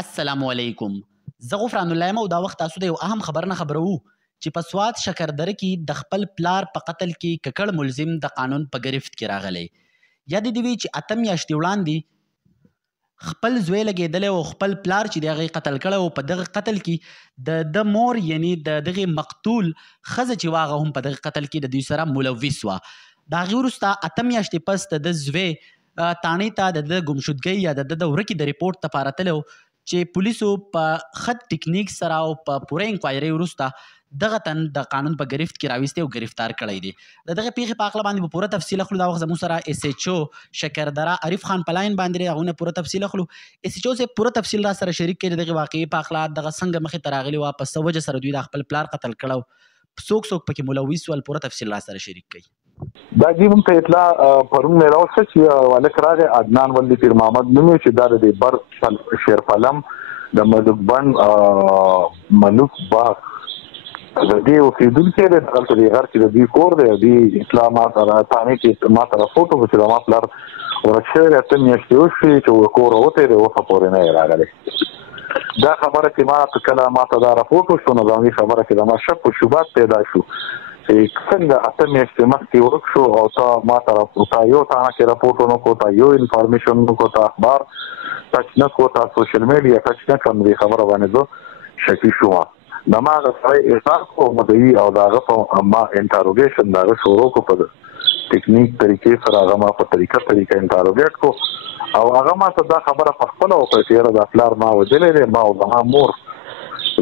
السلام علیکم. زه غفران الله یم او دا وخت تاسو ته یو اهم خبر نه خبرو چې په سوات شکردره کې د خپل پلار په قتل کې ککړ ملزم د قانون په گرفت کې راغلی. یا د دې وی چې اته میاشتې وړاندې خپل زوی لګېدلی او خپل پلار چې د هغې قتل کړی او په دغه قتل کې د مور یعنی د دغې مقتول ښځه چې وه هغه هم په دغه قتل کې د دوی سره ملوث وه. د هغې وروسته اته میاشتې پس د ده زوی تانې ته د ده ګمشدګۍ یا د ده د ورکې د ریپورټ دپاره تللی چې پولیسو په ښه ټکنیک سره او په پوره انکوایرۍ وروسته دغه تن د قانون په گرفت کې راویستی او گرفتار کړی دی. د دغه پیښې په هکله باندې به پوره تفصیل اخلو. دا وخت زموږ سره اس ایچ او شکردره عریف خان په لاین باندې دی، هغوی نه پوره تفصیل اخلو. اس ایچ او صاحب پوره تفصیل را سره شریک کړي د دغې واقعې په هکله، دغه څنګه مخې ته راغلې وه، په څه وجه سره دوی د خپل پلار قتل کړی، څوک څوک پکې ملوث ول، پوره تفصیل را سره شریک کړي. دا جی موږ ته اطلاع پرون مې راوسته چې هلک راغی عدنان ولي پیر محمد نوم یې چې دا د بر شیرفلم د ملوک بند ملوک باغ د دې اوسېدونکی دی. دغلته د غر کې د دوی کور دی. دوی اطلاع ما سره تانې کې ما سره فوټو چې د ما پلار ورک شوی دی، اته میاشتې وشوې چې کوره وتی دی، اوسه پورې نه یې راغلی. دا خبره چې ما کله ما ته دا راپورټ وشو نو د همدې خبره کې د ما شک و شبهات پیدا شو چې څنګه اته میاشتې مخکې ورک شو او تا ما ته تا یو تانه کې راپورټ ونه کړو، تا یو انفارمیشن ونه کړو، تا اخبار ټچ نه کړو، تا سوشل میډیا ټچ نه کړم. دې خبره باندې زه شکي شوم. د ما هغه سړی احساس کړو مدعي او د هغه په ما انټاروګیشن د هغه شروع کړو په ټکنیک طریقې سره. هغه ما په طریقه انټاروګیټ کړو او هغه ما ته دا خبره په خپله وکړه چې یاره دا پلار ما وژلی دی، ما او زما مور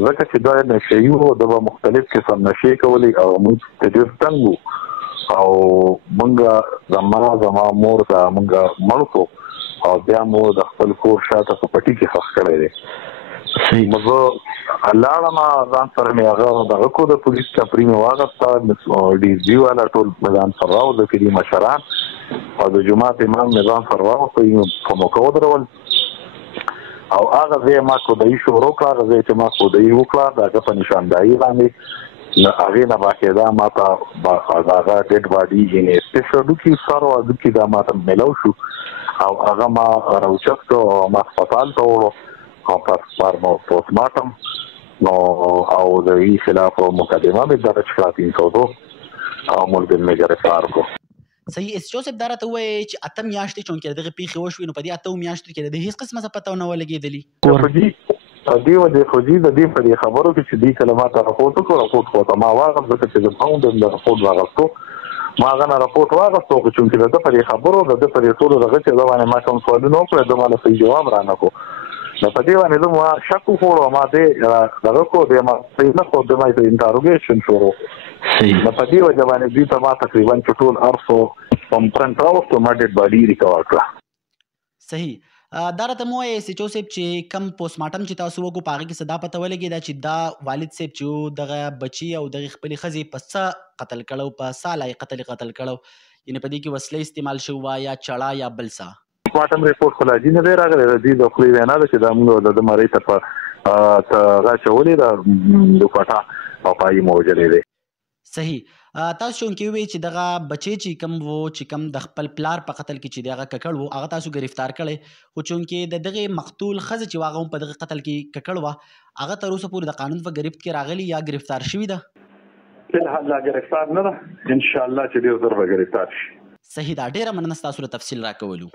ځکه چې دا نشهیي وو، ده به مختلف قسم نشې کولې او موږ ته ډېر تنګ وو او موږ زما مور دا موږ مړ کړو او بیا مو د خپل کور شاته په پټي کې ښخ کړی دی. زه لاړم ځان سره مې هغه دغه کړو، د پولیس چپري مې واخېسته، ډي اس جي والا ټول مې ځان سره راوړل، د کلي مشران او د جومات امام مې ځان سره راوړل، په موقع ودرول او هغه ځای ما کودایي شروع کړه. هغه ځای چې ما کودایي وکړه د هغه په نشاندهي باندې هغې نه باقاعده ما ته د هغه ډېډ باډي یعنې سپېشل هډوکي سر او هډوکي دا ما ته میلاو شو او هغه ما راوچت کړو او ما هسپتال ته وړو او پر پوسټ مارټم نو او د هغې خلاف مقدمه مې درج کړه 302 او ملزم مې ګرفتار کړو. صحیح. اس جوزف دا راته ووایي چې اته میاشتې چونکې دغه پیښې وشوې نو په دې اتو میاشتو کې د هېڅ قسمه څه پته ونه ولګېدلي. دې وجې خو د دې په دې خبرو کې چې دوی کله ما ته راپورټ وکړو، راپورټ خو ته ما واغم ځکه چې زه فاونډر د راپورټ واغستو، ما هغه نه راپورټ واغستو خو چونکې د ده په دې خبرو د ده په دې ټولو دغه چې ده باندې ما کوم سوالونه وکړل ده ماله صحیح جواب را نه کړو. نو په دې باندې زه ما شک وخوړو، ما دې دغه کړو، دې ما صحیح نه کړو، د ما ته انټاروګیشن شروع. نو په دې وجه باندې دوی ته ما تقریبا چې ټول ارسو پرنټ راوستو، ما ډېډ باډي ریکور کړه. صحیح. دا راته مو وایي سیچو صاحب چې کم پوسټ مارټم چې تاسو وکړو په هغې کې څه دا پته ولګېده چې دا والد صاحب چې دغه بچي او دغې خپلې ښځې په څه قتل کړی، په څه علاقې قتل کړی، یعنې په دې کې وسلې استعمال شوي وه یا چړه یا بل څه؟ پوسټ مارټم ریپورټ خو لا جي نه دی راغلی، د دې د خولې وینا ده چې دا موږ د ده مرۍ ته په هغه اچولې ده د کوټه او پایي مو وژلی دی. صحیح. تاسو چونکې ووایي چې دغه بچی چې کوم و چې کوم د خپل پلار په قتل کې چې د هغه ککړ و هغه تاسو ګرفتار کړی، خو چونکې د دغې مقتول ښځه چې هغه هم په دغه قتل کې ککړ وه هغه تر اوسه پورې د قانون په گرفت کې راغلي یا ګرفتار شوي ده؟ فلحال لا ګرفتار نه ده، انشاءالله چې ډېر ژر به ګرفتار شي. صحیح ده. ډېره مننه ستاسو له تفصیل راکولو.